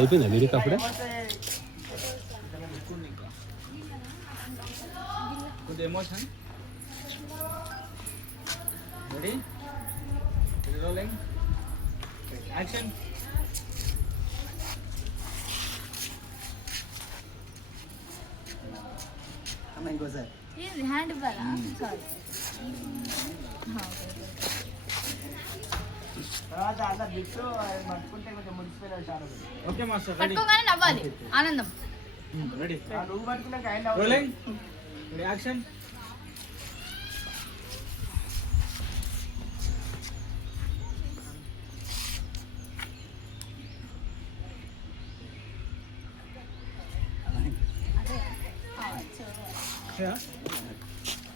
అయిపోయిందా లిరిక్ అప్పుడే? Good emotion. Ready? Rolling. Action. Come and go, sir. Hand బాగా sorry తర్వాత అలా బిట్టు పట్టుకుంటే కొంచెం మున్సిపల్ చాలా Okay, master. Ready. పట్టుకోగానే నవ్వాలి ఆనందం. Ready. నువ్వు పట్టుకున్నాక ఆయన Rolling. Ready. Action.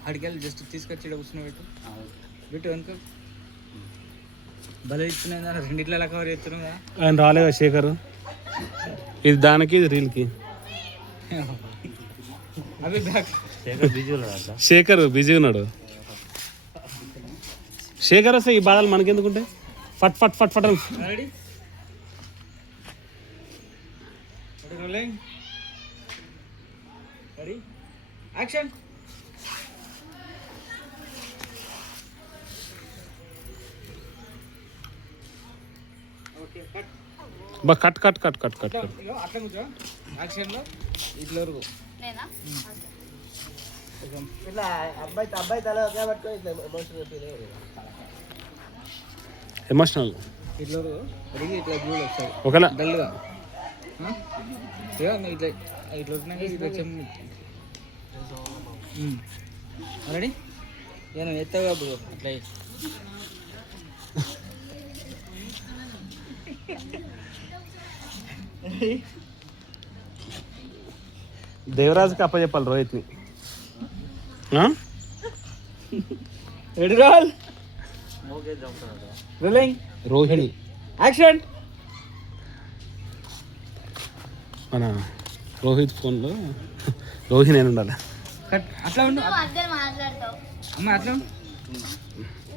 అడికెళ్ళి జస్ట్ తీసుకొచ్చి కూర్చుని పెట్టు వెనుక భలే ఇస్తున్నాయి రెండిట్లా కవర్ చేస్తున్నావు ఆయన రాలేదా శేఖర్? ఇది దానికి ఇది రీల్కి. అవి బ్యాక్ శేఖర్ బిజీ ఉన్నాడు. శేఖర్ వస్తే ఈ బాధలు మనకెందుకుంటాయి? ఫట్ ఫట్ ఫట్ ఫట్ రెడీ రోలింగ్ రెడీ యాక్షన్ బా cut cut cut cut cut cut. అట్లా కూర్చో యాక్షన్లో ఇట్లా వరకు నేనా ఇట్లా అబ్బాయి తల ఒకే పట్టుకొని ఇట్లా ఎమోషనల్ ఫీల్ ఎమోషనల్ ఇట్లా వరకు అడిగి ఇట్లా బ్లూ వస్తాయి ఒకలా డల్గా ఇట్లా ఇట్లా వచ్చినాక ఇట్లా చెమ్ము రెడీ నేను ఎత్తగా బ్రో అట్లా దేవరాజుకి అప్పచెప్పాలి రోహిత్ని. Ready roll rolling Rohini action మన రోహిత్ ఫోన్లో రోహిణి అని ఉండాలి. కట్ అట్లా ఉండు నువ్వు అద్దరు మాట్లాడతావు. అమ్మ అట్లా ఉండు